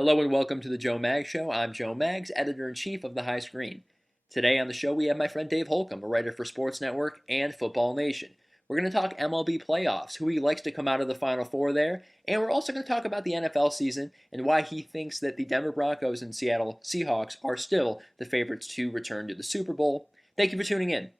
Hello and welcome to the Joe Mag Show. I'm Joe Maggs, editor-in-chief of The High Screen. Today on the show we have my friend Dave Holcomb, a writer for Sports Network and Football Nation. We're going to talk MLB playoffs, who he likes to come out of the Final Four there, and we're also going to talk about the NFL season and why he thinks that the Denver Broncos and Seattle Seahawks are still the favorites to return to the Super Bowl. Thank you for tuning in.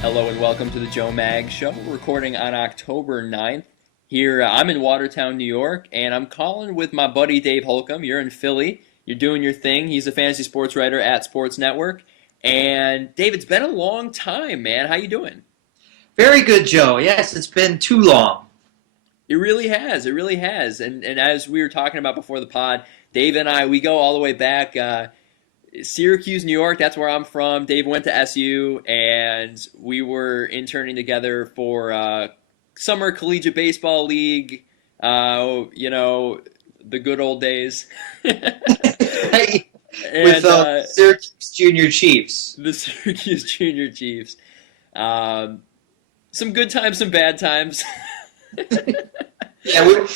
Hello and welcome to the Joe Mag Show. We're recording on October 9th. Here, I'm in Watertown, New York, and I'm calling with my buddy Dave Holcomb. You're in Philly. You're doing your thing. He's a fantasy sports writer at Sports Network. And Dave, it's been a long time, man. How you doing? Very good, Joe. Yes, it's been too long. It really has. It really has. And as we were talking about before the pod, Dave and I, we go all the way back. Syracuse, New York, that's where I'm from. Dave went to SU, and we were interning together for Summer Collegiate Baseball League, the good old days. With Syracuse Junior Chiefs. The Syracuse Junior Chiefs. Some good times, some bad times. Yeah,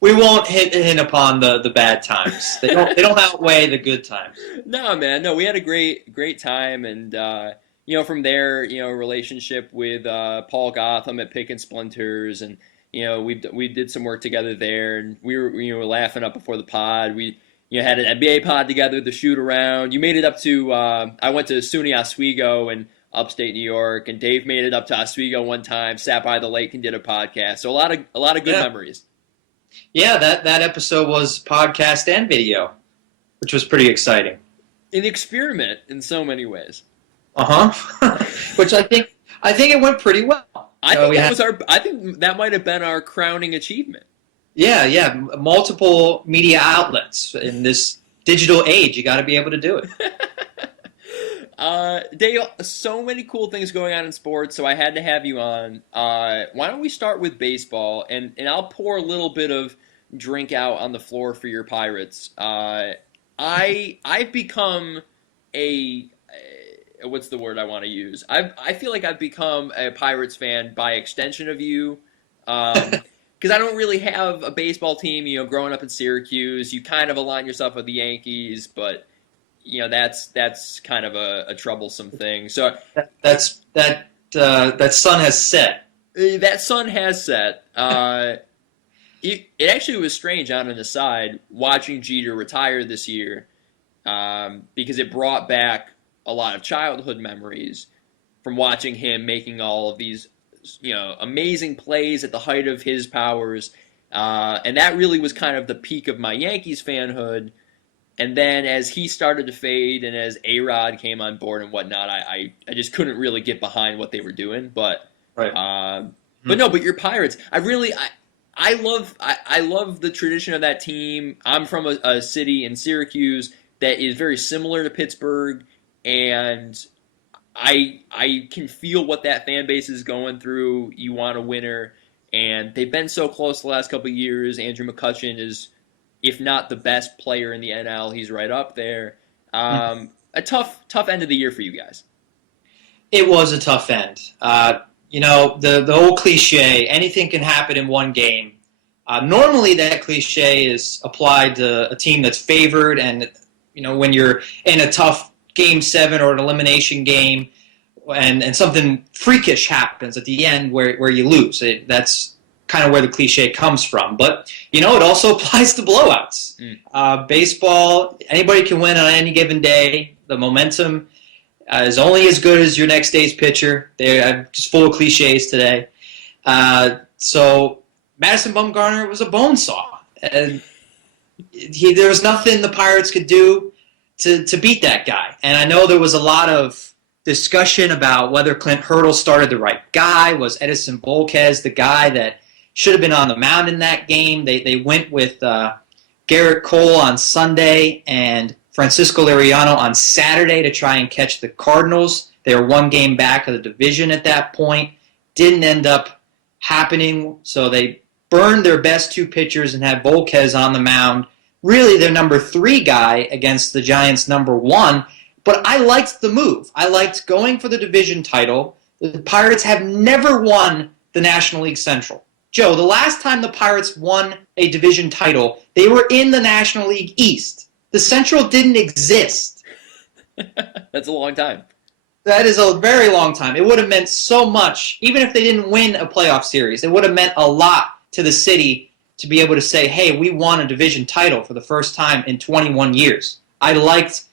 we won't hit upon the bad times. They don't outweigh the good times. No, man. No, we had a great time, and from there, relationship with Paul Gotham at Pick and Splinters, and we did some work together there, and we were laughing up before the pod. We had an NBA pod together, the shoot around. You made it up to I went to SUNY Oswego in upstate New York, and Dave made it up to Oswego one time, sat by the lake and did a podcast. So a lot of good memories. Yeah, that episode was podcast and video, which was pretty exciting. An experiment in so many ways. Which I think it went pretty well. I think that might have been our crowning achievement. Yeah, multiple media outlets in this digital age. You got to be able to do it. Dave, so many cool things going on in sports, so I had to have you on. Why don't we start with baseball, and I'll pour a little bit of drink out on the floor for your Pirates. I've become what's the word I want to use? I feel like I've become a Pirates fan by extension of you, because I don't really have a baseball team. Growing up in Syracuse, you kind of align yourself with the Yankees, but that's kind of a troublesome thing. So that sun has set. That sun has set. It actually was strange, on an aside, watching Jeter retire this year, because it brought back a lot of childhood memories from watching him making all of these amazing plays at the height of his powers, and that really was kind of the peak of my Yankees fanhood. And then as he started to fade and as A-Rod came on board and whatnot, I just couldn't really get behind what they were doing. But right. But your Pirates, I love the tradition of that team. I'm from a city in Syracuse that is very similar to Pittsburgh, and I can feel what that fan base is going through. You want a winner, and they've been so close the last couple of years. Andrew McCutchen is, if not the best player in the NL, he's right up there. A tough end of the year for you guys. It was a tough end. The old cliche, anything can happen in one game. Normally that cliche is applied to a team that's favored, and when you're in a tough Game 7 or an elimination game, and something freakish happens at the end where you lose. That's kind of where the cliche comes from. But, it also applies to blowouts. Baseball, anybody can win on any given day. The momentum is only as good as your next day's pitcher. They're just full of cliches today. So Madison Bumgarner was a bone saw. And there was nothing the Pirates could do to beat that guy. And I know there was a lot of discussion about whether Clint Hurdle started the right guy. Was Edison Volquez the guy that should have been on the mound in that game. They went with Garrett Cole on Sunday and Francisco Liriano on Saturday to try and catch the Cardinals. They were one game back of the division at that point. Didn't end up happening, so they burned their best two pitchers and had Volquez on the mound. Really their number 3 guy against the Giants' number 1. But I liked the move. I liked going for the division title. The Pirates have never won the National League Central. Joe, the last time the Pirates won a division title, they were in the National League East. The Central didn't exist. That's a long time. That is a very long time. It would have meant so much, even if they didn't win a playoff series. It would have meant a lot to the city to be able to say, hey, we won a division title for the first time in 21 years. I liked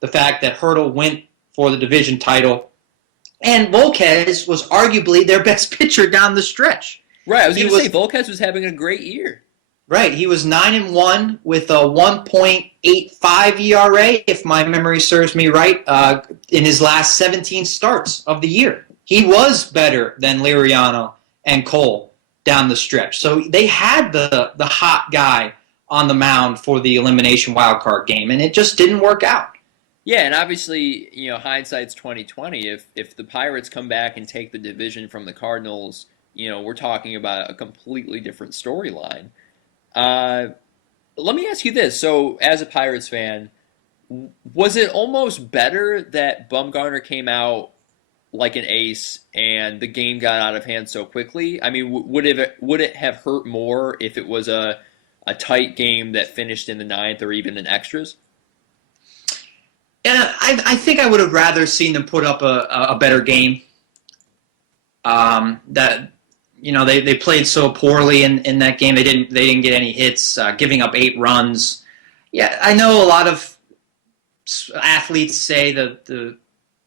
the fact that Hurdle went for the division title. And Volquez was arguably their best pitcher down the stretch. Right, I was going to say, Volquez was having a great year. Right, he was 9-1 with a 1.85 ERA, if my memory serves me right, in his last 17 starts of the year. He was better than Liriano and Cole down the stretch. So they had the hot guy on the mound for the elimination wildcard game, and it just didn't work out. Yeah, and obviously, hindsight's 20/20. If the Pirates come back and take the division from the Cardinals, we're talking about a completely different storyline. Let me ask you this. So, as a Pirates fan, was it almost better that Bumgarner came out like an ace and the game got out of hand so quickly? I mean, would it have hurt more if it was a tight game that finished in the 9th or even in extras? And I think I would have rather seen them put up a better game. They played so poorly in that game. They didn't get any hits, giving up 8 runs. Yeah, I know a lot of athletes say the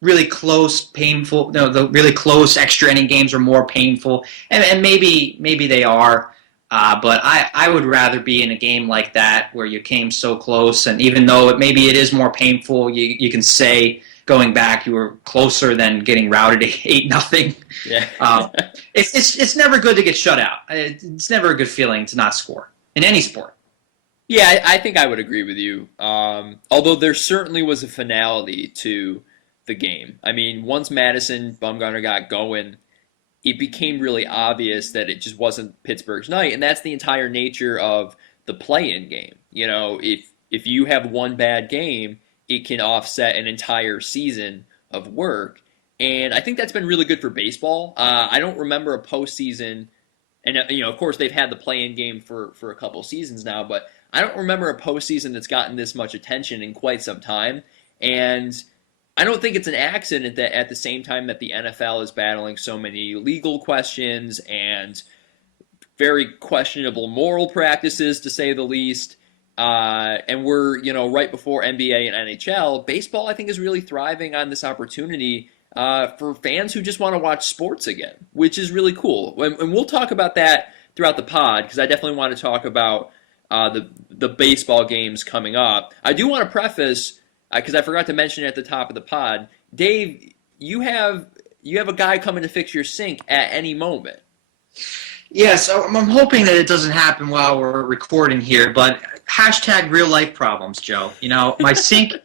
really close, painful, the really close extra inning games are more painful, and maybe they are. But I would rather be in a game like that where you came so close, and even though maybe it is more painful, you can say going back you were closer than getting routed 8-0. Yeah. It's never good to get shut out. It's never a good feeling to not score in any sport. Yeah, I think I would agree with you. Although there certainly was a finality to the game. I mean, once Madison Bumgarner got going, it became really obvious that it just wasn't Pittsburgh's night, and that's the entire nature of the play-in game. If you have one bad game, it can offset an entire season of work, and I think that's been really good for baseball. I don't remember a postseason, and of course they've had the play-in game for a couple seasons now, but I don't remember a postseason that's gotten this much attention in quite some time, and I don't think it's an accident that at the same time that the NFL is battling so many legal questions and very questionable moral practices, to say the least, and we're right before NBA and NHL, baseball I think is really thriving on this opportunity for fans who just want to watch sports again, which is really cool. And we'll talk about that throughout the pod because I definitely want to talk about the baseball games coming up. I do want to preface, because I forgot to mention it at the top of the pod, Dave, you have a guy coming to fix your sink at any moment. Yes, I'm hoping that it doesn't happen while we're recording here, but hashtag real life problems, Joe. My sink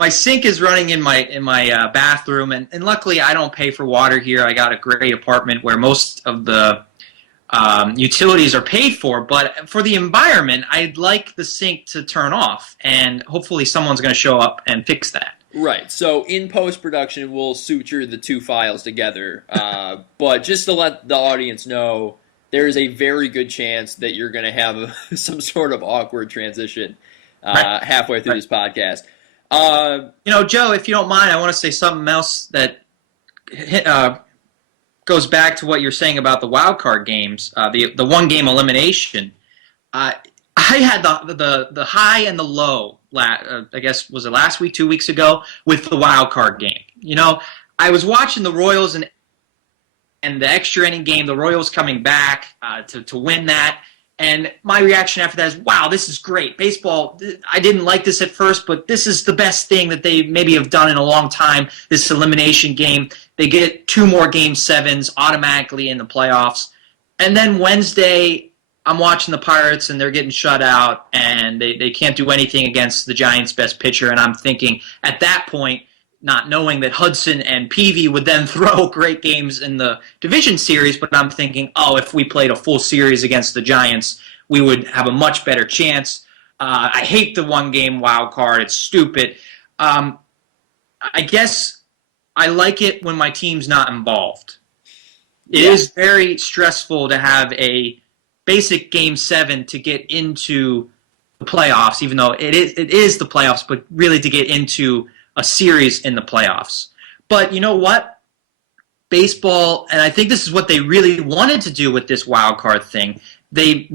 is running in my bathroom, and luckily I don't pay for water here. I got a great apartment where most of the utilities are paid for, but for the environment, I'd like the sink to turn off, and hopefully someone's going to show up and fix that. Right, so in post-production, we'll suture the two files together, but just to let the audience know, there is a very good chance that you're going to have some sort of awkward transition halfway through this podcast. Joe, if you don't mind, I want to say something else that goes back to what you're saying about the wild card games, the one game elimination. I had the high and the low. I guess was it last week, 2 weeks ago, with the wild card game. I was watching the Royals and the extra inning game. The Royals coming back to win that. And my reaction after that is, wow, this is great. Baseball, I didn't like this at first, but this is the best thing that they maybe have done in a long time, this elimination game. They get 2 more Game 7s automatically in the playoffs. And then Wednesday, I'm watching the Pirates, and they're getting shut out, and they can't do anything against the Giants' best pitcher. And I'm thinking, at that point, not knowing that Hudson and Peavy would then throw great games in the division series, but I'm thinking, oh, if we played a full series against the Giants, we would have a much better chance. I hate the one-game wild card. It's stupid. I guess I like it when my team's not involved. It is very stressful to have a basic Game 7 to get into the playoffs, even though it is the playoffs, but really to get into a series in the playoffs. But you know what? Baseball, and I think this is what they really wanted to do with this wild card thing, they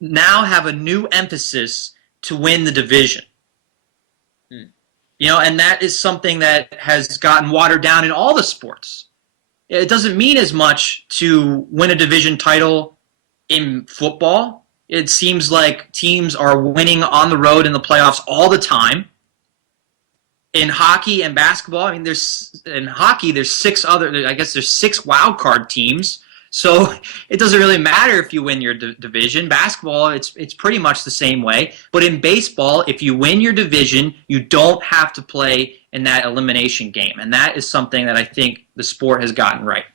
now have a new emphasis to win the division. You know, and that is something that has gotten watered down in all the sports. It doesn't mean as much to win a division title in football. It seems like teams are winning on the road in the playoffs all the time. In hockey and basketball, I mean, there's 6 wild card teams. So it doesn't really matter if you win your division. Basketball, it's pretty much the same way. But in baseball, if you win your division, you don't have to play in that elimination game. And that is something that I think the sport has gotten right.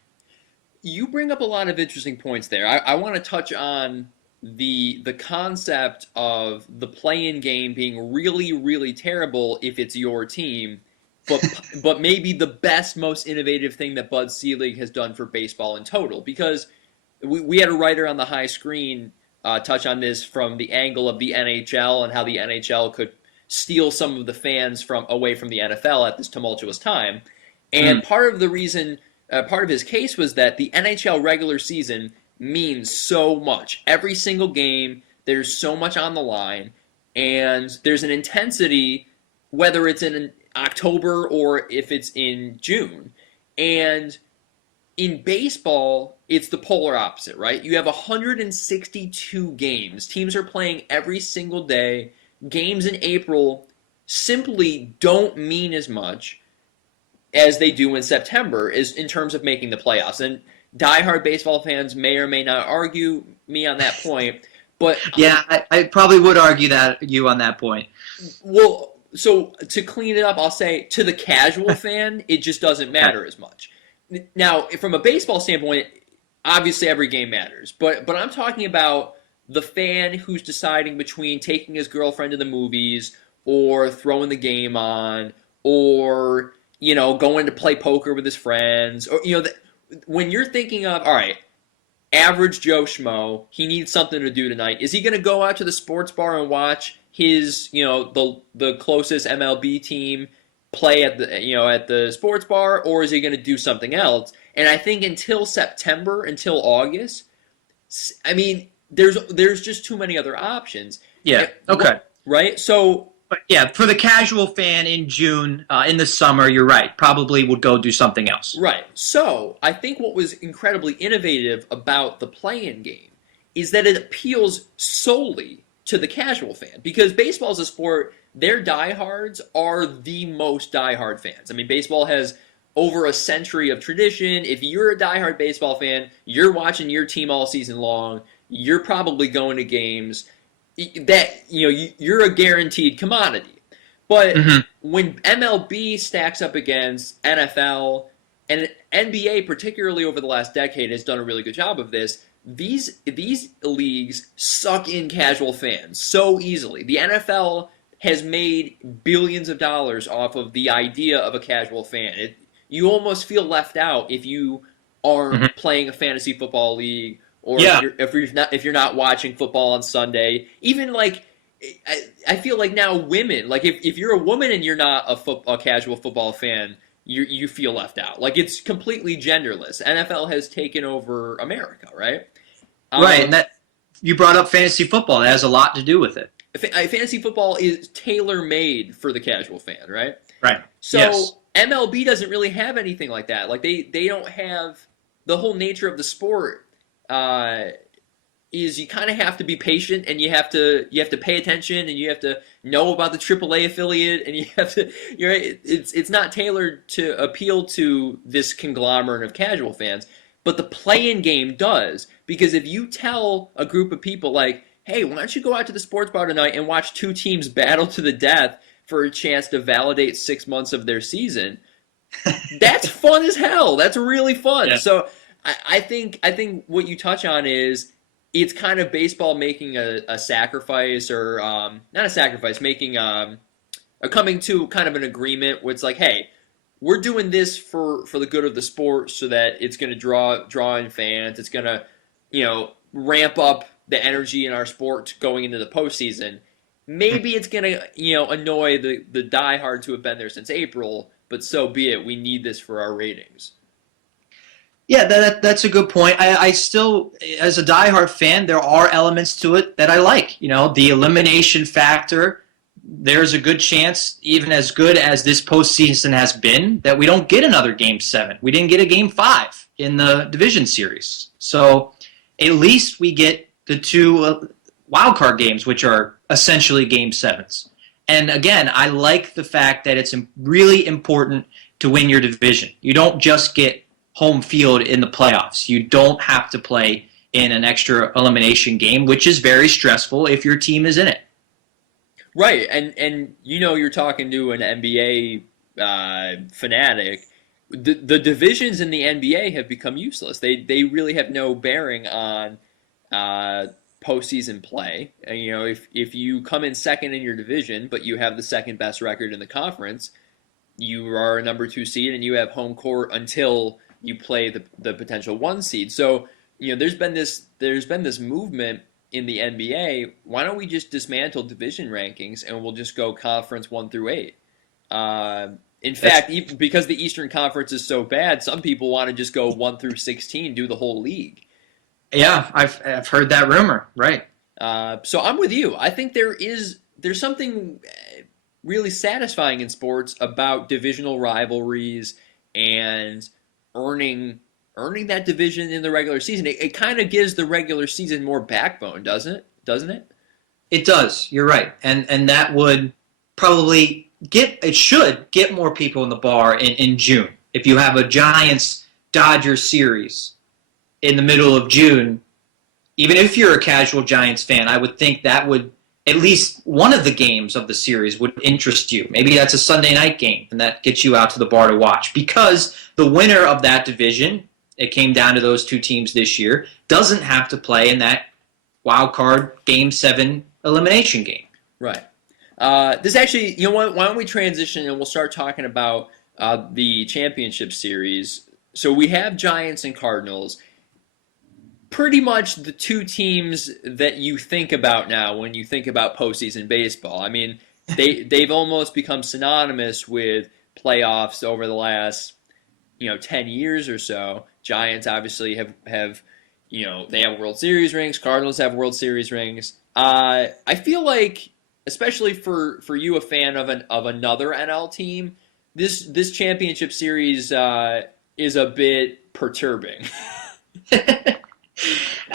You bring up a lot of interesting points there. I want to touch on the concept of the play-in game being really, really terrible if it's your team, but maybe the best, most innovative thing that Bud Selig has done for baseball in total. Because we had a writer on the high screen touch on this from the angle of the NHL and how the NHL could steal some of the fans away from the NFL at this tumultuous time. And part of the reason, part of his case was that the NHL regular season means so much. Every single game, there's so much on the line, and there's an intensity, whether it's in October or if it's in June. And in baseball, it's the polar opposite, right? You have 162 games. Teams are playing every single day. Games in April simply don't mean as much as they do in September in terms of making the playoffs. And diehard baseball fans may or may not argue me on that point, but yeah, I probably would argue you on that point. Well, so to clean it up, I'll say to the casual fan, it just doesn't matter as much. Now, from a baseball standpoint, obviously every game matters, but I'm talking about the fan who's deciding between taking his girlfriend to the movies or throwing the game on, or going to play poker with his friends, or when you're thinking of, all right, average Joe Schmo, he needs something to do tonight. Is he going to go out to the sports bar and watch his, the closest MLB team play at the sports bar, or is he going to do something else? And I think until September, until August, I mean, there's just too many other options. Yeah. Okay. Right. So. But yeah, for the casual fan in June, in the summer, you're right. Probably would go do something else. Right. So I think what was incredibly innovative about the play-in game is that it appeals solely to the casual fan. Because baseball is a sport, their diehards are the most diehard fans. I mean, baseball has over a century of tradition. If you're a diehard baseball fan, you're watching your team all season long. You're probably going to games. That you're a guaranteed commodity. But when MLB stacks up against NFL, and NBA, particularly over the last decade, has done a really good job of this, these leagues suck in casual fans so easily. The NFL has made billions of dollars off of the idea of a casual fan. You almost feel left out if you aren't playing a fantasy football league, or if you're not watching football on Sunday. Even I feel like now women, if you're a woman and you're not a casual football fan, you feel left out. It's completely genderless. NFL has taken over America, right? Right, and that you brought up fantasy football. That has a lot to do with it. Fantasy football is tailor-made for the casual fan, right? Right. So yes. MLB doesn't really have anything like that. They don't have the whole nature of the sport. Is you kind of have to be patient, and you have to pay attention, and you have to know about the AAA affiliate, and you have to. It's not tailored to appeal to this conglomerate of casual fans, but the play-in game does, Because if you tell a group of people like, hey, why don't you go out to the sports bar tonight and watch two teams battle to the death for a chance to validate 6 months of their season, that's fun as hell. That's really fun. Yeah. So I think what you touch on is it's kind of baseball making a sacrifice, or not a sacrifice, making coming to kind of an agreement where it's like, hey, we're doing this for the good of the sport, so that it's going to draw in fans. It's going to, ramp up the energy in our sport going into the postseason. Maybe it's going to, annoy the diehards who have been there since April, but so be it. We need this for our ratings. Yeah, that's a good point. I still, as a diehard fan, there are elements to it that I like. The elimination factor. There's a good chance, even as good as this postseason has been, that we don't get another Game 7. We didn't get a Game 5 in the division series. So at least we get the two wildcard games, which are essentially Game 7s. And again, I like the fact that it's really important to win your division. You don't just get home field in the playoffs. You don't have to play in an extra elimination game, which is very stressful if your team is in it. Right, and you're talking to an NBA fanatic. The divisions in the NBA have become useless. They really have no bearing on postseason play. If you come in second in your division, but you have the second best record in the conference, you are a number 2 seed and you have home court until you play the potential 1 seed. So there's been this movement in the NBA. Why don't we just dismantle division rankings and we'll just go conference 1 through 8? In fact, even because the Eastern Conference is so bad, some people want to just go 1 through 16, do the whole league. Yeah, I've heard that rumor. Right. So I'm with you. I think there's something really satisfying in sports about divisional rivalries and earning that division in the regular season. It kind of gives the regular season more backbone, doesn't it? It does. You're right. And that would probably should get more people in the bar in June. If you have a Giants-Dodgers series in the middle of June, even if you're a casual Giants fan, I would think that would, at least one of the games of the series would interest you. Maybe that's a Sunday night game, and that gets you out to the bar to watch. Because the winner of that division, it came down to those two teams this year, doesn't have to play in that wild card Game 7 elimination game. Right. This actually, why don't we transition and we'll start talking about the championship series. So we have Giants and Cardinals. Pretty much the two teams that you think about now when you think about postseason baseball. I mean, they've almost become synonymous with playoffs over the last 10 years or so. Giants obviously have they have World Series rings. Cardinals have World Series rings. I feel like, especially for you, a fan of another NL team, this championship series is a bit perturbing.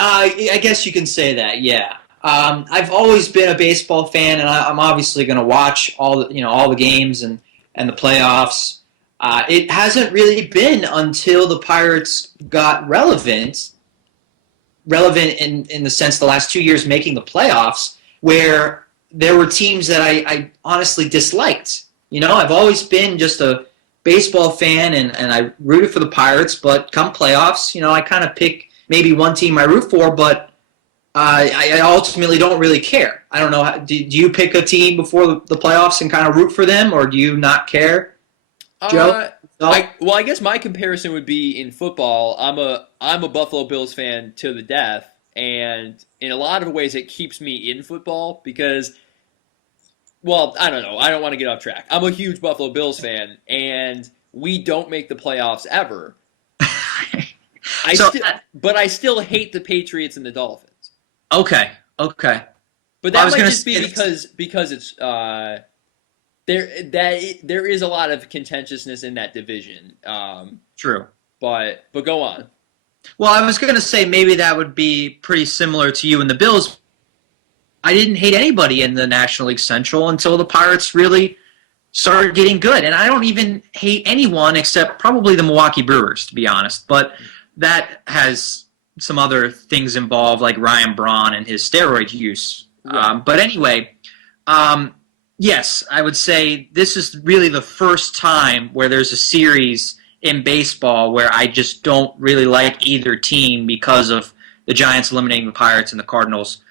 I guess you can say that, yeah. I've always been a baseball fan, and I'm obviously going to watch all the games and the playoffs. It hasn't really been until the Pirates got relevant in the sense the last 2 years making the playoffs, where there were teams that I honestly disliked. I've always been just a baseball fan, and I rooted for the Pirates, but come playoffs, I kind of pick maybe one team I root for, but I ultimately don't really care. I don't know. Do you pick a team before the playoffs and kind of root for them, or do you not care, Joe? I guess my comparison would be in football. I'm a Buffalo Bills fan to the death, and in a lot of ways it keeps me in football because, well, I don't know. I don't want to get off track. I'm a huge Buffalo Bills fan, and we don't make the playoffs ever. But I still hate the Patriots and the Dolphins. Okay. But that might just be because it's there is a lot of contentiousness in that division. True. But go on. Well, I was going to say maybe that would be pretty similar to you and the Bills. I didn't hate anybody in the National League Central until the Pirates really started getting good. And I don't even hate anyone except probably the Milwaukee Brewers, to be honest. But that has some other things involved, like Ryan Braun and his steroid use. Right. But anyway, yes, I would say this is really the first time where there's a series in baseball where I just don't really like either team because of the Giants eliminating the Pirates and the Cardinals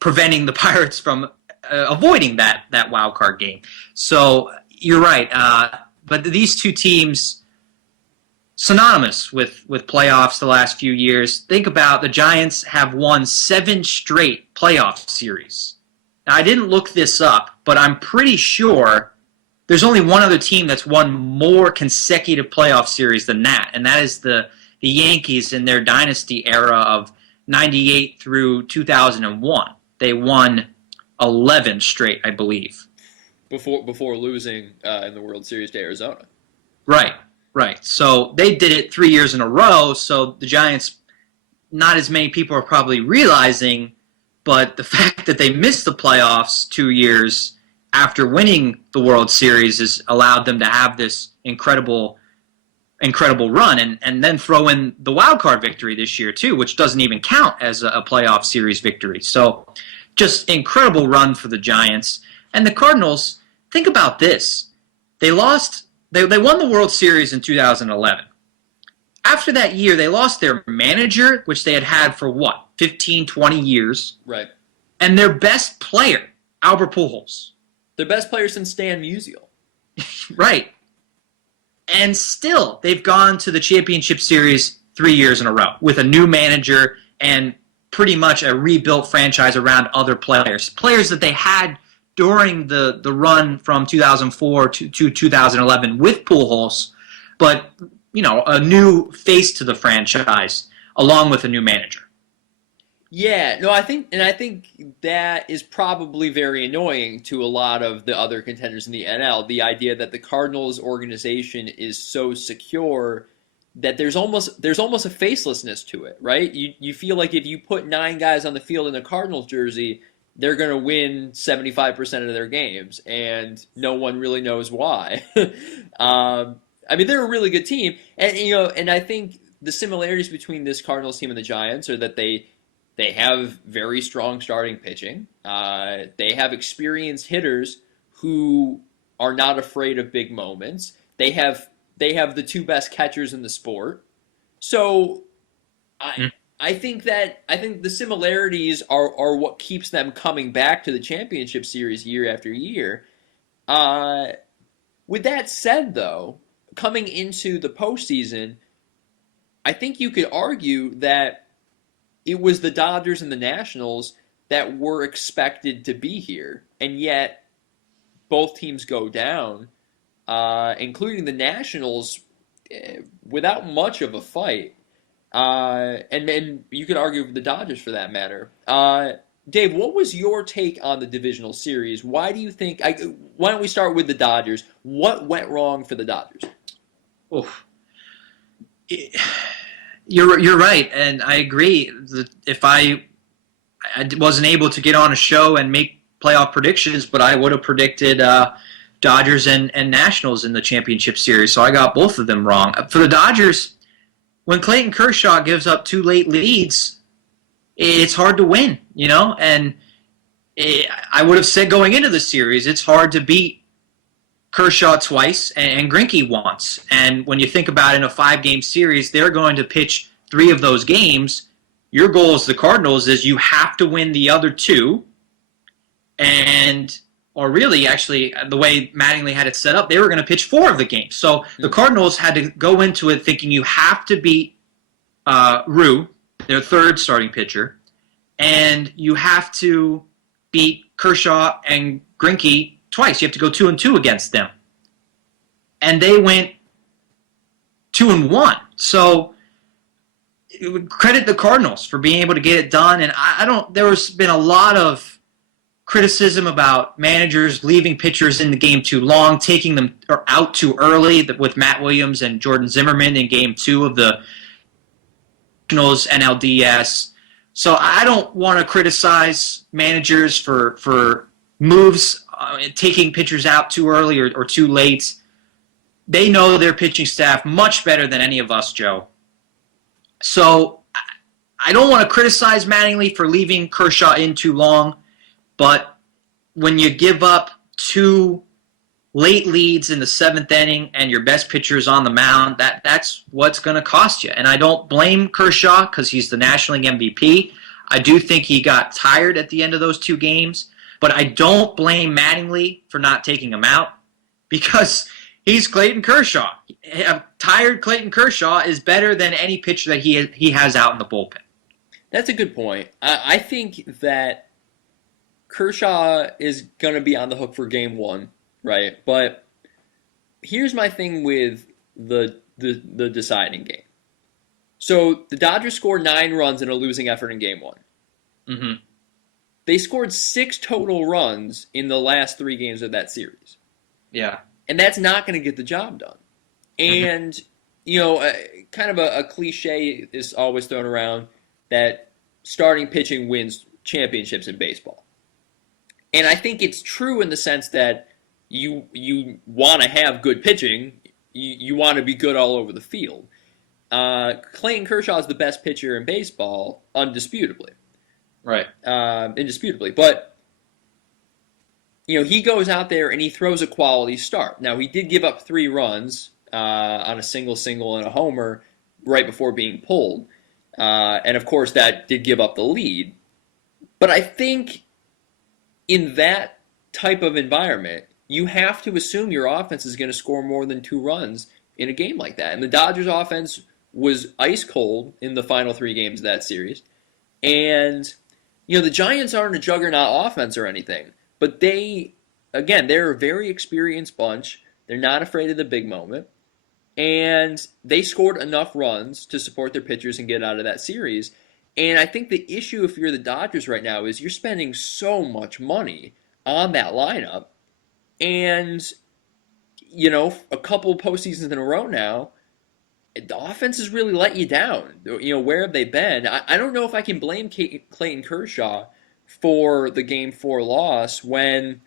preventing the Pirates from avoiding that wild card game. So you're right. But these two teams, synonymous with playoffs the last few years. Think about the Giants have won 7 straight playoff series. Now, I didn't look this up, but I'm pretty sure there's only one other team that's won more consecutive playoff series than that, and that is the Yankees in their dynasty era of 98 through 2001. They won 11 straight, I believe. Before losing in the World Series to Arizona. Right. So they did it 3 years in a row, so the Giants, not as many people are probably realizing, but the fact that they missed the playoffs 2 years after winning the World Series has allowed them to have this incredible run, and then throw in the wild card victory this year too, which doesn't even count as a playoff series victory. So just incredible run for the Giants. And the Cardinals, think about this. They won the World Series in 2011. After that year, they lost their manager, which they had for 15, 20 years. Right. And their best player, Albert Pujols. Their best player since Stan Musial. Right. And still, they've gone to the championship series 3 years in a row with a new manager and pretty much a rebuilt franchise around other players. Players that they had during the run from 2004 to 2011 with Pujols, but a new face to the franchise along with a new manager. Yeah, no, I think that is probably very annoying to a lot of the other contenders in the NL. The idea that the Cardinals organization is so secure that there's almost a facelessness to it, right? You feel like if you put 9 guys on the field in a Cardinals jersey, they're going to win 75% of their games, and no one really knows why. I mean, they're a really good team, and I think the similarities between this Cardinals team and the Giants are that they have very strong starting pitching. They have experienced hitters who are not afraid of big moments. They have the 2 best catchers in the sport. So I think the similarities are what keeps them coming back to the championship series year after year. With that said, though, coming into the postseason, I think you could argue that it was the Dodgers and the Nationals that were expected to be here, and yet both teams go down, including the Nationals, without much of a fight. And you could argue the Dodgers for that matter. Dave, what was your take on the divisional series? Why do you think? Why don't we start with the Dodgers? What went wrong for the Dodgers? Oof. You're right, and I agree. If I wasn't able to get on a show and make playoff predictions, but I would have predicted Dodgers and Nationals in the championship series, so I got both of them wrong. For the Dodgers, when Clayton Kershaw gives up 2 late leads, it's hard to win, and I would have said going into the series, it's hard to beat Kershaw twice and Greinke once. And when you think about it, in a 5-game series, they're going to pitch 3 of those games. Your goal as the Cardinals is you have to win the other 2. Or really, actually, the way Mattingly had it set up, they were going to pitch 4 of the games. So the Cardinals had to go into it thinking you have to beat Rue, their 3rd starting pitcher, and you have to beat Kershaw and Greinke twice. You have to go 2-2 against them. And they went 2-1. So credit the Cardinals for being able to get it done. And there's been a lot of criticism about managers leaving pitchers in the game too long, taking them out too early, with Matt Williams and Jordan Zimmerman in game 2 of the Nationals NLDS. So I don't want to criticize managers for moves, taking pitchers out too early or too late. They know their pitching staff much better than any of us, Joe. So I don't want to criticize Mattingly for leaving Kershaw in too long, but when you give up 2 late leads in the 7th inning and your best pitcher is on the mound, that's what's going to cost you. And I don't blame Kershaw because he's the National League MVP. I do think he got tired at the end of those 2 games, but I don't blame Mattingly for not taking him out because he's Clayton Kershaw. A tired Clayton Kershaw is better than any pitcher that he has out in the bullpen. That's a good point. I think that Kershaw is going to be on the hook for game 1, right? But here's my thing with the deciding game. So the Dodgers scored 9 runs in a losing effort in game 1. Mm-hmm. They scored 6 total runs in the last 3 games of that series. Yeah. And that's not going to get the job done. And, kind of a cliche is always thrown around that starting pitching wins championships in baseball. And I think it's true in the sense that you want to have good pitching. You want to be good all over the field. Clayton Kershaw is the best pitcher in baseball, undisputably. Right. Indisputably. But, he goes out there and he throws a quality start. Now, he did give up 3 runs on a single, and a homer right before being pulled. And, of course, that did give up the lead. But I think in that type of environment, you have to assume your offense is going to score more than 2 runs in a game like that. And the Dodgers' offense was ice cold in the final 3 games of that series. And, the Giants aren't a juggernaut offense or anything. But they're a very experienced bunch. They're not afraid of the big moment. And they scored enough runs to support their pitchers and get out of that series. And I think the issue if you're the Dodgers right now is you're spending so much money on that lineup. And, a couple postseasons in a row now, the offense has really let you down. Where have they been? I don't know if I can blame Clayton Kershaw for the Game 4 loss when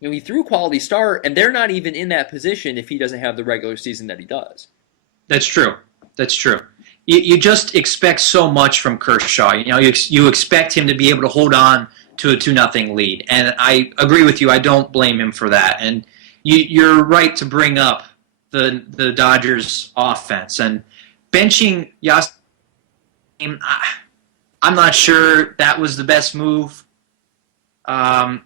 he threw a quality start, and they're not even in that position if he doesn't have the regular season that he does. That's true. You just expect so much from Kershaw. You expect him to be able to hold on to a 2-0 lead, and I agree with you. I don't blame him for that. And you're right to bring up the Dodgers offense and benching Yas. I'm not sure that was the best move. And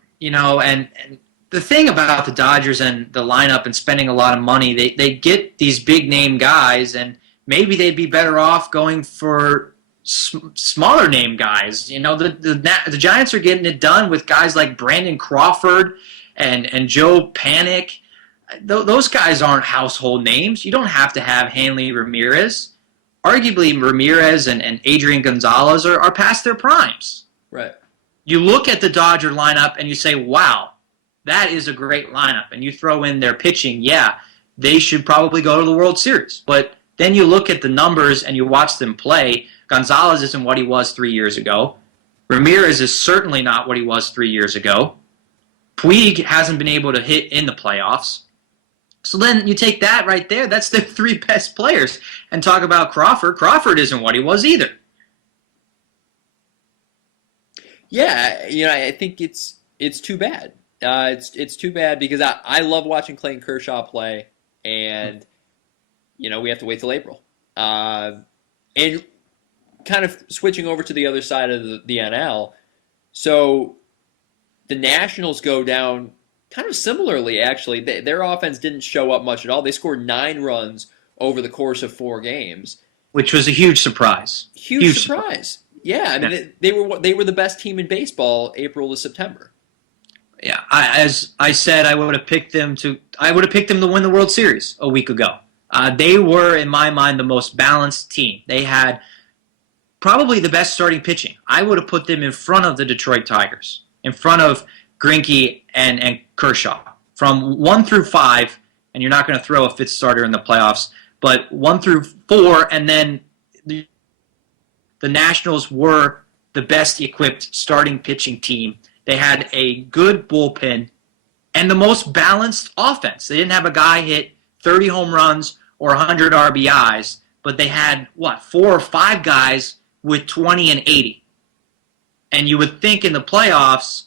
the thing about the Dodgers and the lineup and spending a lot of money, they get these big name guys, and maybe they'd be better off going for smaller name guys. The Giants are getting it done with guys like Brandon Crawford and Joe Panic. Those guys aren't household names. You don't have to have Hanley Ramirez. Arguably, Ramirez and Adrian Gonzalez are past their primes. Right. You look at the Dodger lineup and you say, wow, that is a great lineup. And you throw in their pitching, yeah, they should probably go to the World Series. But then you look at the numbers and you watch them play. Gonzalez isn't what he was 3 years ago. Ramirez is certainly not what he was 3 years ago. Puig hasn't been able to hit in the playoffs. So then you take that right there, that's the 3 best players, and talk about Crawford. Crawford isn't what he was either. Yeah, I think it's too bad. It's too bad because I love watching Clayton Kershaw play, and we have to wait till April. And kind of switching over to the other side of the NL, so the Nationals go down kind of similarly, actually. Their offense didn't show up much at all. They scored 9 runs over the course of 4 games. Which was a huge surprise. Huge surprise. Yeah, I mean, they were the best team in baseball April to September. Yeah, as I said, I would have picked them to win the World Series a week ago. They were, in my mind, the most balanced team. They had probably the best starting pitching. I would have put them in front of the Detroit Tigers, in front of Greinke and Kershaw. From 1 through 5, and you're not going to throw a 5th starter in the playoffs, but 1 through 4, and then the Nationals were the best equipped starting pitching team. They had a good bullpen and the most balanced offense. They didn't have a guy hit 30 home runs or 100 RBIs, but they had, 4 or 5 guys with 20 and 80. And you would think in the playoffs,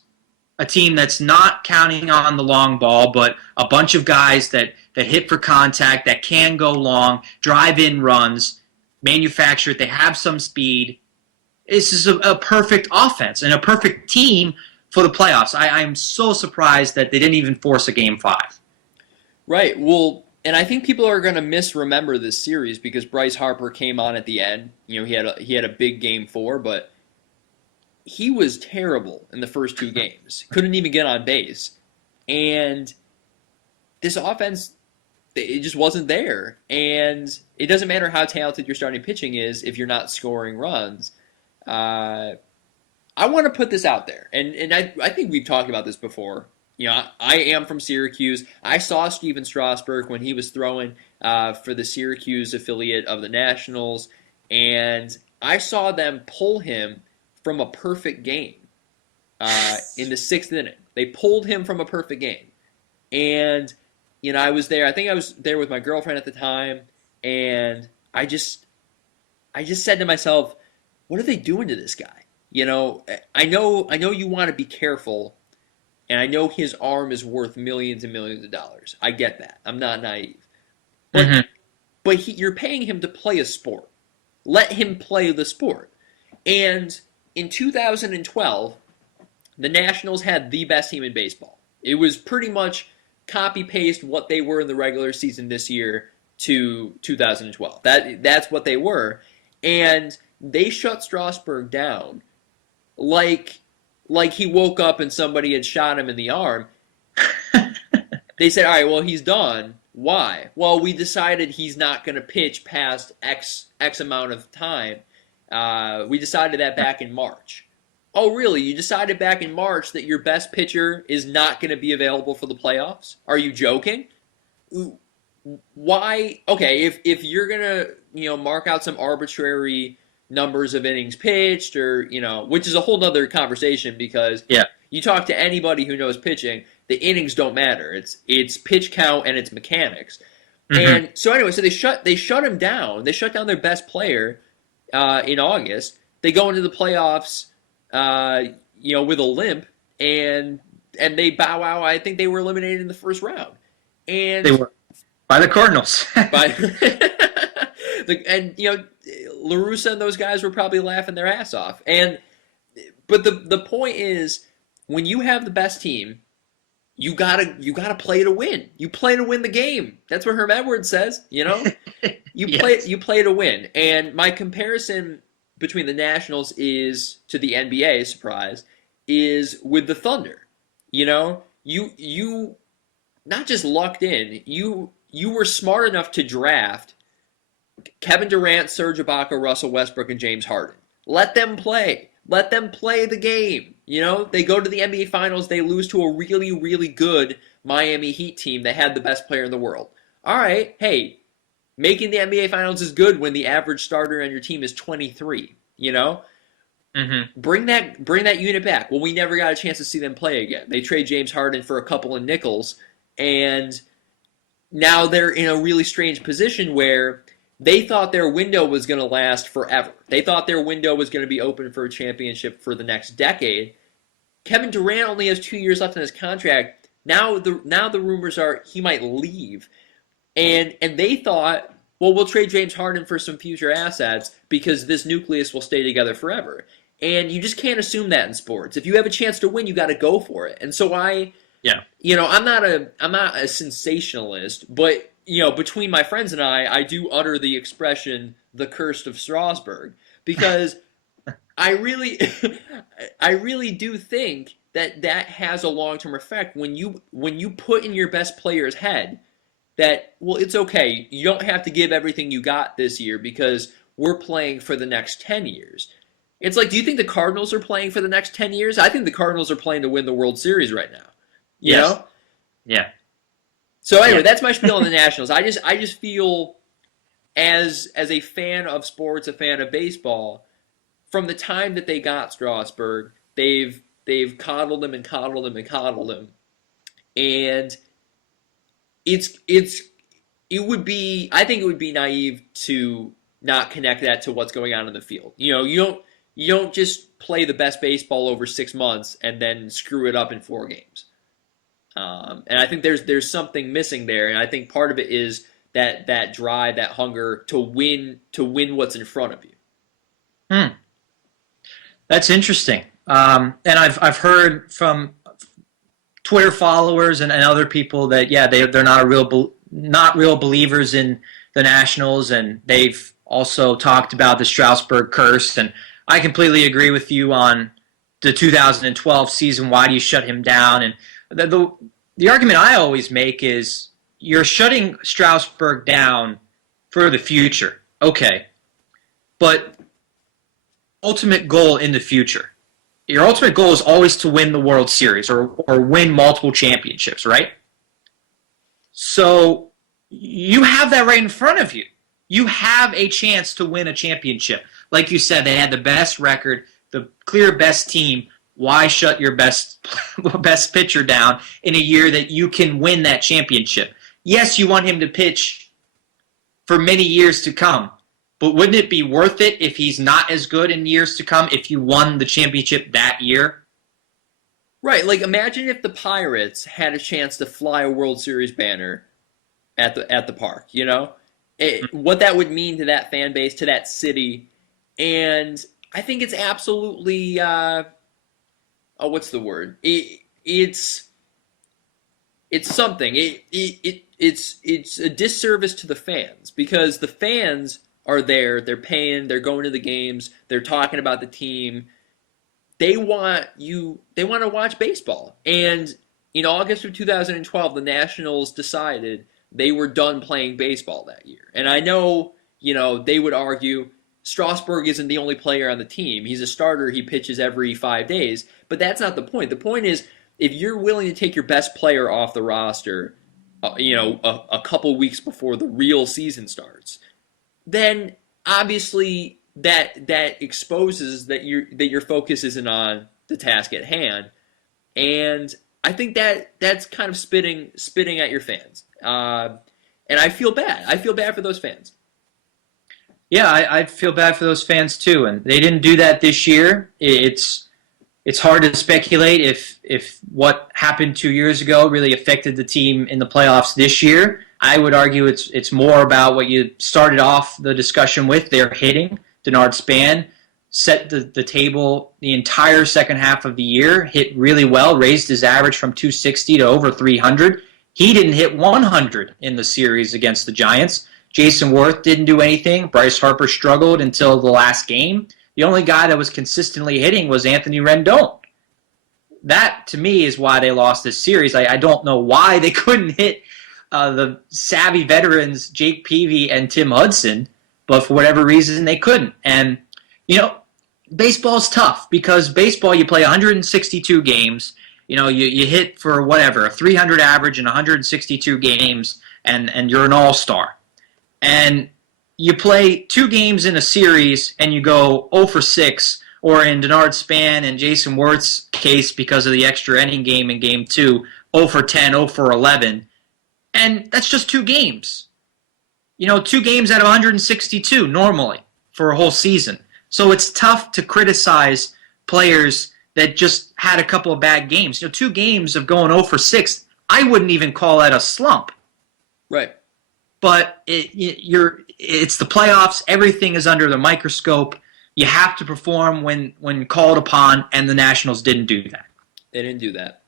a team that's not counting on the long ball, but a bunch of guys that hit for contact, that can go long, drive in runs, manufacture it, they have some speed. This is a perfect offense and a perfect team for the playoffs. I'm so surprised that they didn't even force a Game 5. Right. Well, and I think people are going to misremember this series because Bryce Harper came on at the end. He had a big Game 4, but he was terrible in the first 2 games. Couldn't even get on base. And this offense, it just wasn't there. And it doesn't matter how talented your starting pitching is if you're not scoring runs. I want to put this out there. And I think we've talked about this before. I am from Syracuse. I saw Steven Strasburg when he was throwing for the Syracuse affiliate of the Nationals. And I saw them pull him from a perfect game in the 6th inning. They pulled him from a perfect game. And, I was there. I think I was there with my girlfriend at the time. And I just said to myself, what are they doing to this guy? I know you want to be careful, and I know his arm is worth millions and millions of dollars. I get that. I'm not naive. But you're paying him to play a sport. Let him play the sport. And in 2012, the Nationals had the best team in baseball. It was pretty much copy-paste what they were in the regular season this year to 2012. That's what they were. And they shut Strasburg down like he woke up and somebody had shot him in the arm. They said, all right, well, he's done. Why? Well, we decided he's not going to pitch past X amount of time. We decided that back in March. Oh, really? You decided back in March that your best pitcher is not going to be available for the playoffs? Are you joking? Why? Okay, if you're going to, mark out some arbitrary numbers of innings pitched or, which is a whole nother conversation because you talk to anybody who knows pitching, the innings don't matter. It's pitch count and it's mechanics. And so anyway, so they shut him down. They shut down their best player in August. They go into the playoffs, with a limp, and they bow out. I think they were eliminated in the first round. And they were by the Cardinals. And La Russa and those guys were probably laughing their ass off. But the point is, when you have the best team, you gotta play to win. You play to win the game. That's what Herm Edwards says. You play to win. And my comparison between the Nationals is to the NBA. Surprise is with the Thunder. You not just lucked in. You were smart enough to draft Kevin Durant, Serge Ibaka, Russell Westbrook, and James Harden. Let them play. Let them play the game. They go to the NBA Finals. They lose to a really, really good Miami Heat team that had the best player in the world. All right, hey, making the NBA Finals is good when the average starter on your team is 23. Bring that unit back. Well, we never got a chance to see them play again. They trade James Harden for a couple of nickels, and now they're in a really strange position where they thought their window was going to last forever. They thought their window was going to be open for a championship for the next decade. Kevin Durant only has 2 years left in his contract. Now the rumors are he might leave. And they thought, well, we'll trade James Harden for some future assets because this nucleus will stay together forever. And you just can't assume that in sports. If you have a chance to win, you got to go for it. And so I'm not a sensationalist, but between my friends and I do utter the expression "the curse of Strasburg" because I really do think that has a long-term effect when you put in your best player's head that, well, it's okay, you don't have to give everything you got this year because we're playing for the next 10 years. It's like, do you think the Cardinals are playing for the next 10 years? I think the Cardinals are playing to win the World Series right now. You know? Yeah. So anyway, that's my spiel on the Nationals. I just feel as a fan of sports, a fan of baseball, from the time that they got Strasburg, they've coddled him and coddled him and coddled him. And I think it would be naive to not connect that to what's going on in the field. You don't just play the best baseball over 6 months and then screw it up in 4 games. And I think there's something missing there, and I think part of it is that drive, that hunger to win what's in front of you. That's interesting. And I've heard from Twitter followers and other people that they're not real believers in the Nationals, and they've also talked about the Strasburg curse. And I completely agree with you on the 2012 season. Why do you shut him down? And the argument I always make is you're shutting Strasburg down for the future. Okay. But ultimate goal in the future. Your ultimate goal is always to win the World Series or win multiple championships, right? So you have that right in front of you. You have a chance to win a championship. Like you said, they had the best record, the clear best team. Why shut your best pitcher down in a year that you can win that championship? Yes, you want him to pitch for many years to come, but wouldn't it be worth it if he's not as good in years to come if you won the championship that year? Right, like imagine if the Pirates had a chance to fly a World Series banner at the park, what that would mean to that fan base, to that city. And I think it's absolutely what's the word? It's something. It's a disservice to the fans, because the fans are there, they're paying, they're going to the games, they're talking about the team. They want to watch baseball. And in August of 2012, the Nationals decided they were done playing baseball that year. And I know, they would argue Strasburg isn't the only player on the team. He's a starter, he pitches every 5 days. But that's not the point. The point is, if you're willing to take your best player off the roster, a couple weeks before the real season starts, then obviously that exposes that your focus isn't on the task at hand, and I think that's kind of spitting at your fans, and I feel bad. I feel bad for those fans. Yeah, I feel bad for those fans too, and they didn't do that this year. It's hard to speculate if what happened 2 years ago really affected the team in the playoffs this year. I would argue it's more about what you started off the discussion with. Their hitting. Denard Span set the table the entire second half of the year, hit really well, raised his average from 260 to over 300. He didn't hit 100 in the series against the Giants. Jason Worth didn't do anything. Bryce Harper struggled until the last game. The only guy that was consistently hitting was Anthony Rendon. That, to me, is why they lost this series. I don't know why they couldn't hit the savvy veterans Jake Peavy and Tim Hudson, but for whatever reason they couldn't. And, baseball's tough, because baseball, you play 162 games. You hit for whatever, a 300 average in 162 games, and you're an all-star. And you play 2 games in a series and you go 0 for 6, or in Denard Span and Jason Worth's case, because of the extra inning game in Game 2, 0 for 10, 0 for 11. And that's just 2 games. 2 games out of 162 normally for a whole season. So it's tough to criticize players that just had a couple of bad games. 2 games of going 0 for 6, I wouldn't even call that a slump. Right. But it's the playoffs. Everything is under the microscope. You have to perform when called upon, and the Nationals didn't do that. They didn't do that.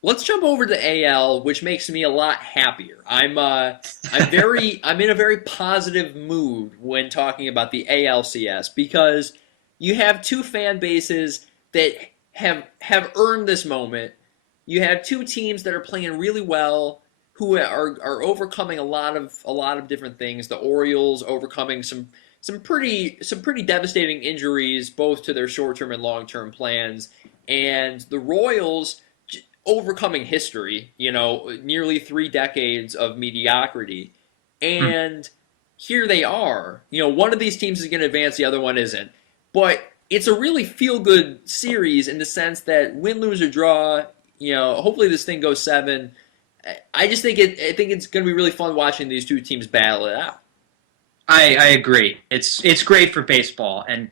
Let's jump over to AL, which makes me a lot happier. I'm in a very positive mood when talking about the ALCS, because you have 2 fan bases that have earned this moment. You have 2 teams that are playing really well, who are overcoming a lot of different things. The Orioles overcoming some pretty devastating injuries, both to their short-term and long-term plans, and the Royals overcoming history, nearly 3 decades of mediocrity. And here they are. One of these teams is going to advance, the other one isn't. But it's a really feel-good series in the sense that win, lose, or draw, hopefully this thing goes 7. I think it's going to be really fun watching these 2 teams battle it out. I agree. It's great for baseball, and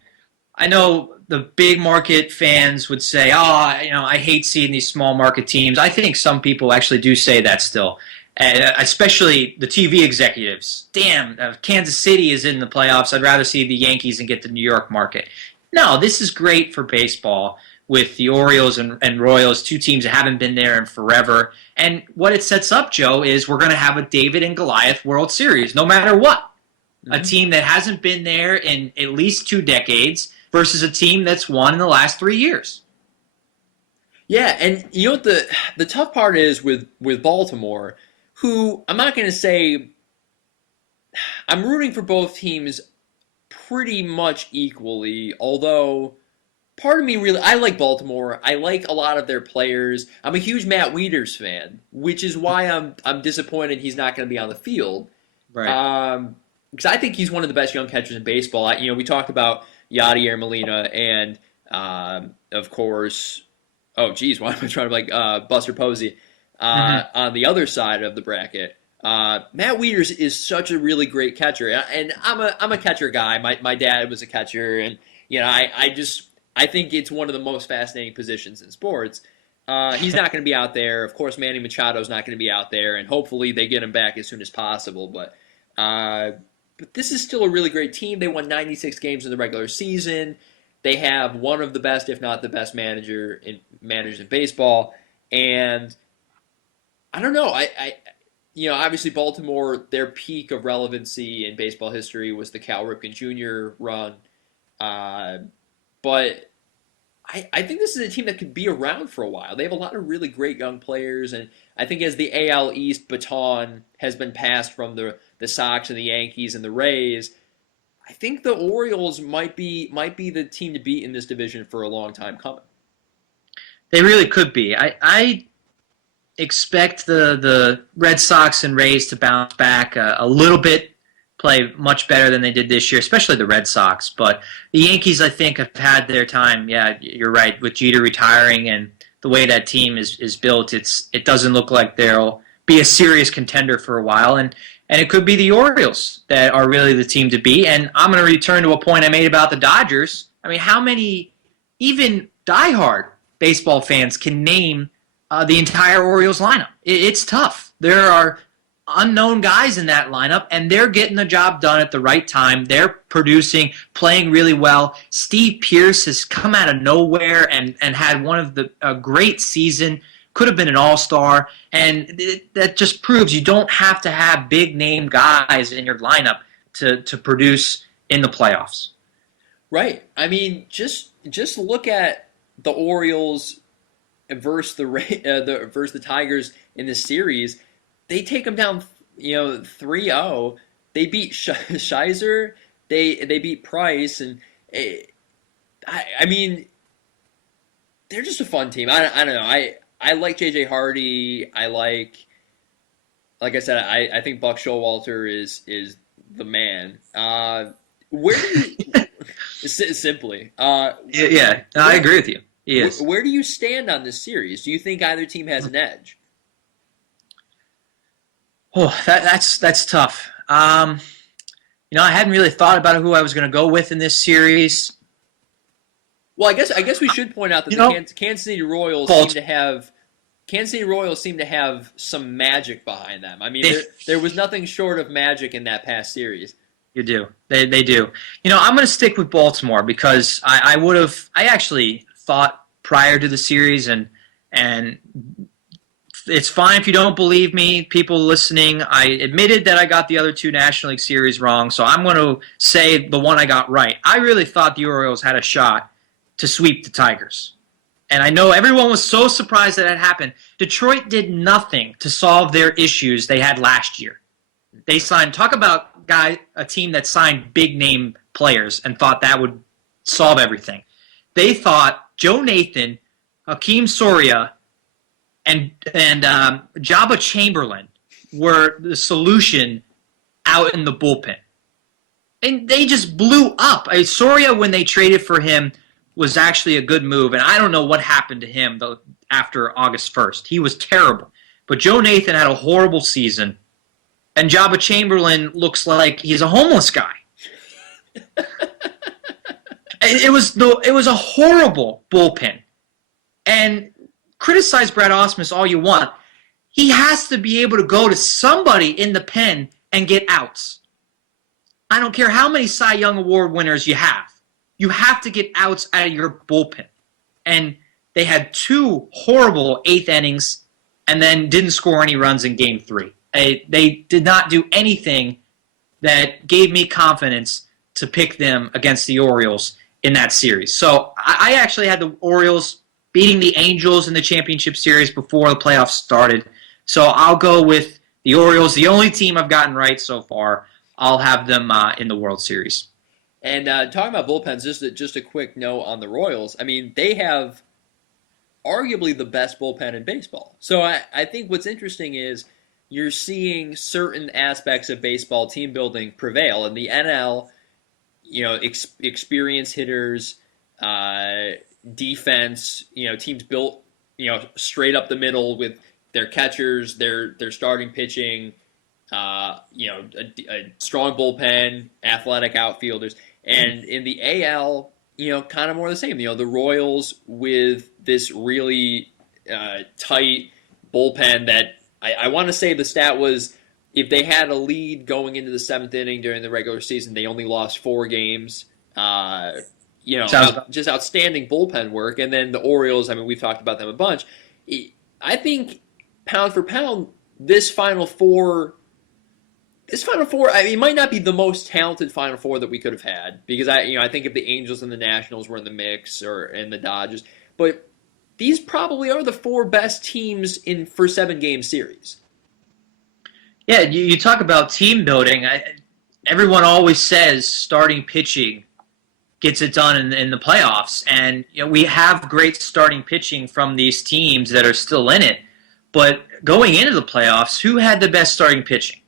I know the big market fans would say, "Oh, I hate seeing these small market teams." I think some people actually do say that still, especially the TV executives. Damn, Kansas City is in the playoffs. I'd rather see the Yankees and get the New York market. No, this is great for baseball with the Orioles and Royals, two teams that haven't been there in forever. And what it sets up, Joe, is we're going to have a David and Goliath World Series, no matter what. A team that hasn't been there in at least 2 decades versus a team that's won in the last 3 years. Yeah, and you know what the tough part is with Baltimore, who I'm not going to say I'm rooting for both teams pretty much equally, although part of me really I like Baltimore. I like a lot of their players. I'm a huge Matt Wieters fan, which is why I'm disappointed he's not going to be on the field. Right. Because I think he's one of the best young catchers in baseball. We talked about Yadier Molina and, of course, oh, geez, why am I trying to Buster Posey on the other side of the bracket. Matt Wieters is such a really great catcher, and I'm a catcher guy. My dad was a catcher, and I think it's one of the most fascinating positions in sports. He's not going to be out there. Of course, Manny Machado's not going to be out there, and hopefully they get him back as soon as possible. But this is still a really great team. They won 96 games in the regular season. They have one of the best, if not the best, managers in baseball. And I don't know. Obviously Baltimore, their peak of relevancy in baseball history was the Cal Ripken Jr. run. But I think this is a team that could be around for a while. They have a lot of really great young players, and I think as the AL East baton has been passed from the Sox and the Yankees and the Rays, I think the Orioles might be the team to beat in this division for a long time coming. They really could be. I expect the Red Sox and Rays to bounce back a little bit, play much better than they did this year, especially the Red Sox. But the Yankees, I think, have had their time. Yeah, you're right. With Jeter retiring and the way that team is built, it doesn't look like they'll be a serious contender for a while. And it could be the Orioles that are really the team to beat. And I'm going to return to a point I made about the Dodgers. I mean, how many even diehard baseball fans can name the entire Orioles lineup? It's tough. There are unknown guys in that lineup, and they're getting the job done at the right time. They're producing, playing really well. Steve Pearce has come out of nowhere and had one of a great season. Could have been an all-star, and that just proves you don't have to have big-name guys in your lineup to produce in the playoffs. Right. I mean, just look at the Orioles versus the Tigers in this series. They take them down, 3-0. They beat Shizer. They beat Price, and I mean, they're just a fun team. I don't know. I like J.J. Hardy. Like I said, I think Buck Showalter is the man. Where do you simply? Yeah, I agree with you. He is. Where do you stand on this series? Do you think either team has an edge? Oh, that's tough. I hadn't really thought about who I was going to go with in this series. Well, I guess we should point out that the Kansas City Royals seem to have some magic behind them. I mean, there was nothing short of magic in that past series. You do. They do. I'm going to stick with Baltimore because I actually thought prior to the series, and it's fine if you don't believe me, people listening. I admitted that I got the other 2 National League Series wrong, so I'm going to say the one I got right. I really thought the Orioles had a shot to sweep the Tigers. And I know everyone was so surprised that happened. Detroit did nothing to solve their issues they had last year. They signed, talk about a team that signed big-name players and thought that would solve everything. They thought Joe Nathan, Hakeem Soria, and Jabba Chamberlain were the solution out in the bullpen. And they just blew up. Soria, when they traded for him, was actually a good move, and I don't know what happened to him after August 1st. He was terrible. But Joe Nathan had a horrible season. and Jabba Chamberlain looks like he's a homeless guy. It was a horrible bullpen. And criticize Brad Ausmus all you want. He has to be able to go to somebody in the pen and get outs. I don't care how many Cy Young Award winners you have. You have to get outs out of your bullpen. And they had 2 horrible 8th innings and then didn't score any runs in Game 3. They did not do anything that gave me confidence to pick them against the Orioles in that series. So I actually had the Orioles beating the Angels in the championship series before the playoffs started. So I'll go with the Orioles, the only team I've gotten right so far. I'll have them in the World Series. And talking about bullpens, just a quick note on the Royals. I mean, they have arguably the best bullpen in baseball. So I think what's interesting is you're seeing certain aspects of baseball team building prevail. In the NL, experienced hitters, defense, teams built, straight up the middle with their catchers, their starting pitching, a strong bullpen, athletic outfielders. And in the AL, kind of more the same. The Royals with this really tight bullpen that I want to say the stat was if they had a lead going into the 7th inning during the regular season, they only lost 4 games. Just outstanding bullpen work. And then the Orioles, I mean, we've talked about them a bunch. I think pound for pound, this Final Four, I mean, it might not be the most talented Final Four that we could have had because I think if the Angels and the Nationals were in the mix and the Dodgers, but these probably are the 4 best teams for 7-game series. Yeah, you talk about team building. Everyone always says starting pitching gets it done in the playoffs, and we have great starting pitching from these teams that are still in it. But going into the playoffs, who had the best starting pitching?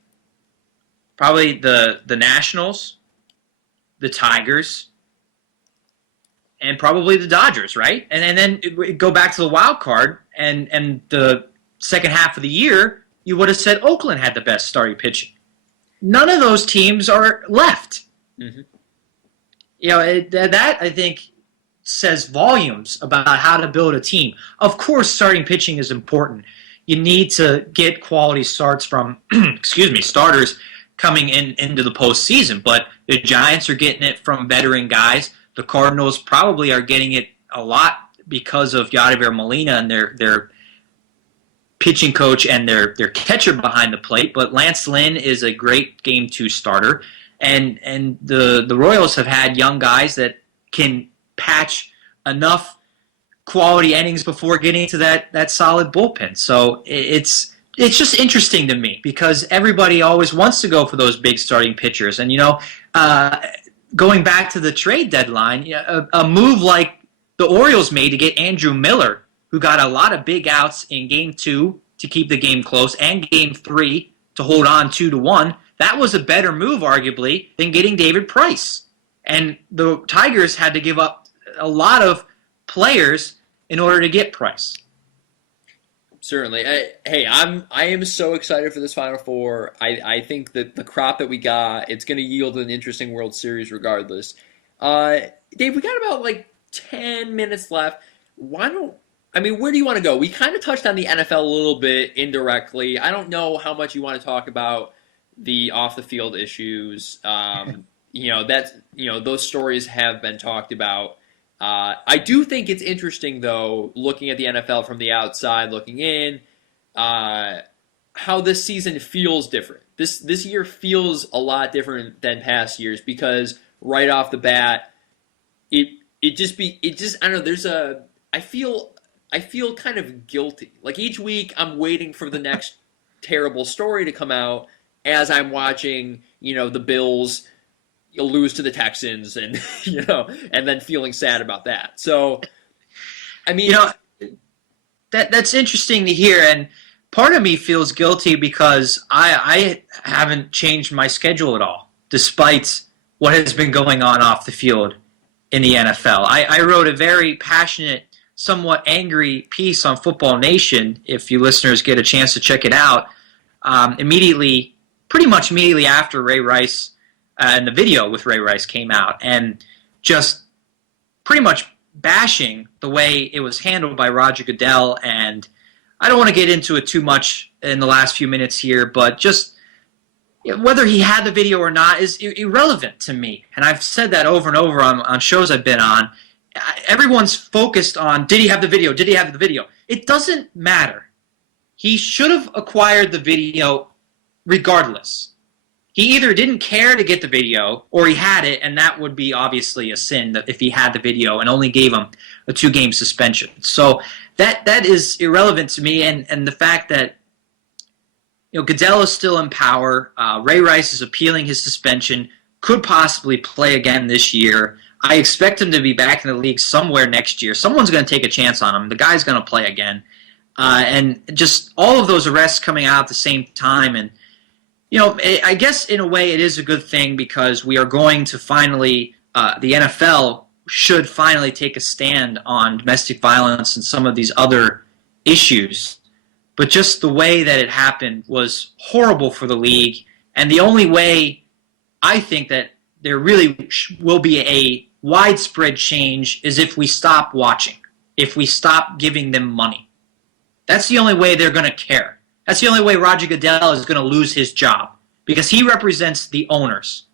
Probably the Nationals, the Tigers, and probably the Dodgers, right? And then go back to the wild card, and the second half of the year, you would have said Oakland had the best starting pitching. None of those teams are left. Mm-hmm. That I think says volumes about how to build a team. Of course, starting pitching is important. You need to get quality starts from, starters coming into the postseason. But the Giants are getting it from veteran guys. The Cardinals probably are getting it a lot because of Yadier Molina and their pitching coach and their catcher behind the plate. But Lance Lynn is a great Game 2 starter. And the Royals have had young guys that can patch enough quality innings before getting to that solid bullpen. So it's just interesting to me because everybody always wants to go for those big starting pitchers. And, going back to the trade deadline, a move like the Orioles made to get Andrew Miller, who got a lot of big outs in Game 2 to keep the game close and Game 3 to hold on 2-1, that was a better move, arguably, than getting David Price. And the Tigers had to give up a lot of players in order to get Price. Certainly. I am so excited for this Final Four. I think that the crop that we got, it's going to yield an interesting World Series regardless. Dave, we got about 10 minutes left. Where do you want to go? We kind of touched on the NFL a little bit indirectly. I don't know how much you want to talk about the off-the-field issues. Those stories have been talked about. I do think it's interesting, though, looking at the NFL from the outside, looking in, how this season feels different. This year feels a lot different than past years because right off the bat, I feel kind of guilty. Each week, I'm waiting for the next terrible story to come out as I'm watching, the Bills lose to the Texans and, and then feeling sad about that. So, that's interesting to hear. And part of me feels guilty because I haven't changed my schedule at all, despite what has been going on off the field in the NFL. I wrote a very passionate, somewhat angry piece on Football Nation. If you listeners get a chance to check it out, immediately pretty much immediately after Ray Rice and the video with Ray Rice came out, and just pretty much bashing the way it was handled by Roger Goodell. And I don't want to get into it too much in the last few minutes here, but just whether he had the video or not is irrelevant to me. And I've said that over and over on shows I've been on. Everyone's focused on, did he have the video? Did he have the video? It doesn't matter. He should have acquired the video regardless. He either didn't care to get the video or he had it, and that would be obviously a sin that if he had the video and only gave him a 2-game suspension. So that is irrelevant to me, and the fact that Goodell is still in power, Ray Rice is appealing his suspension, could possibly play again this year. I expect him to be back in the league somewhere next year. Someone's going to take a chance on him. The guy's going to play again. And just all of those arrests coming out at the same time. And, I guess in a way it is a good thing because we are going to finally, the NFL should finally take a stand on domestic violence and some of these other issues. But just the way that it happened was horrible for the league. And the only way I think that there really will be a widespread change is if we stop watching, if we stop giving them money. That's the only way they're going to care. That's the only way Roger Goodell is going to lose his job because he represents the owners.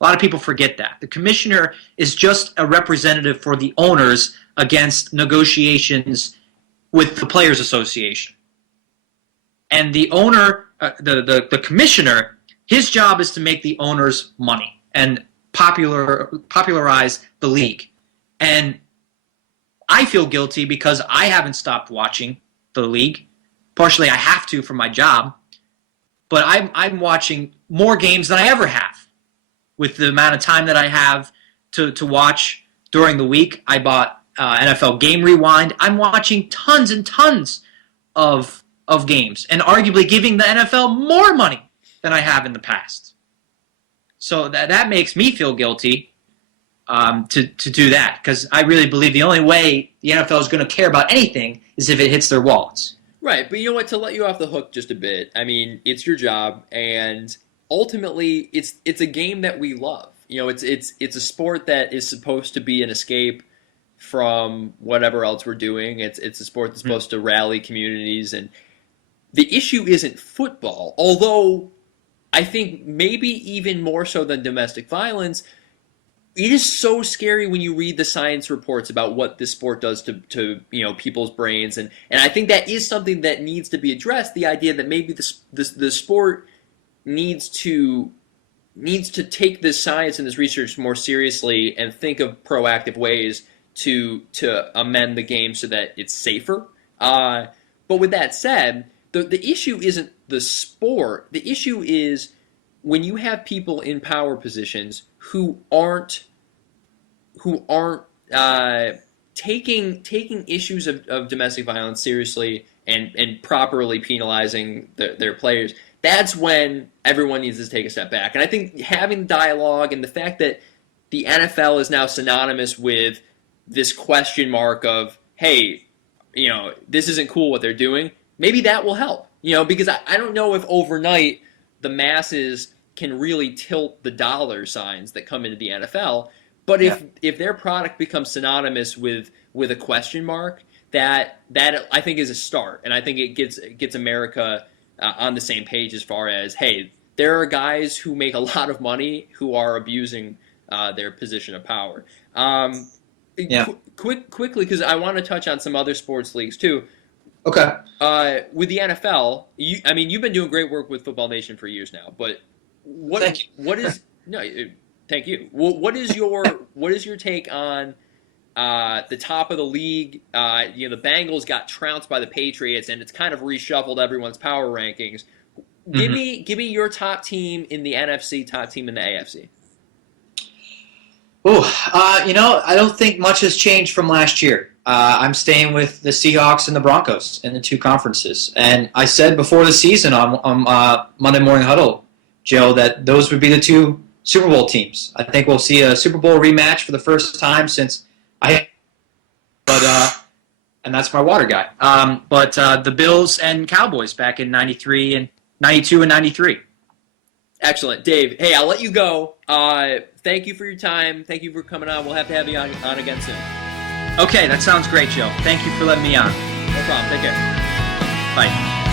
A lot of people forget that. The commissioner is just a representative for the owners against negotiations with the Players Association. And the owner, the commissioner, his job is to make the owners money and popularize the league. And I feel guilty because I haven't stopped watching the league. Partially I have to for my job. But I'm watching more games than I ever have. With the amount of time that I have to watch during the week, I bought NFL Game Rewind. I'm watching tons and tons of games and arguably giving the NFL more money than I have in the past. So that makes me feel guilty to do that because I really believe the only way the NFL is going to care about anything is if it hits their wallets. Right, but you know what? To let you off the hook just a bit, I mean, it's your job, and ultimately, it's a game that we love. It's a sport that is supposed to be an escape from whatever else we're doing. It's a sport that's supposed to rally communities, and the issue isn't football, although I think maybe even more so than domestic violence. It is so scary when you read the science reports about what this sport does to people's brains, and I think that is something that needs to be addressed. The idea that maybe the sport needs to take this science and this research more seriously and think of proactive ways to amend the game so that it's safer. But with that said, the issue isn't the sport. The issue is when you have people in power positions who aren't taking issues of domestic violence seriously and properly penalizing their players, that's when everyone needs to take a step back. And I think having dialogue and the fact that the NFL is now synonymous with this question mark of, hey, this isn't cool what they're doing, maybe that will help. Because I don't know if overnight the masses can really tilt the dollar signs that come into the NFL. But if their product becomes synonymous with a question mark, that I think is a start, and I think it gets America on the same page as far as, hey, there are guys who make a lot of money who are abusing their position of power. Quickly, because I want to touch on some other sports leagues too. Okay. With the NFL, you've been doing great work with Football Nation for years now, but Thank you. Thank you. What is your take on the top of the league? The Bengals got trounced by the Patriots, and it's kind of reshuffled everyone's power rankings. Give me your top team in the NFC, top team in the AFC. I don't think much has changed from last year. I'm staying with the Seahawks and the Broncos in the two conferences. And I said before the season on Monday Morning Huddle, Joe, that those would be the two Super Bowl teams. I think we'll see a Super Bowl rematch for the first time since and that's my water guy. But the Bills and Cowboys back in 93 and 92 and 93. Excellent. Dave, hey, I'll let you go. Thank you for your time. Thank you for coming on. We'll have to have you on again soon. Okay, that sounds great, Joe. Thank you for letting me on. No problem. Take care. Bye.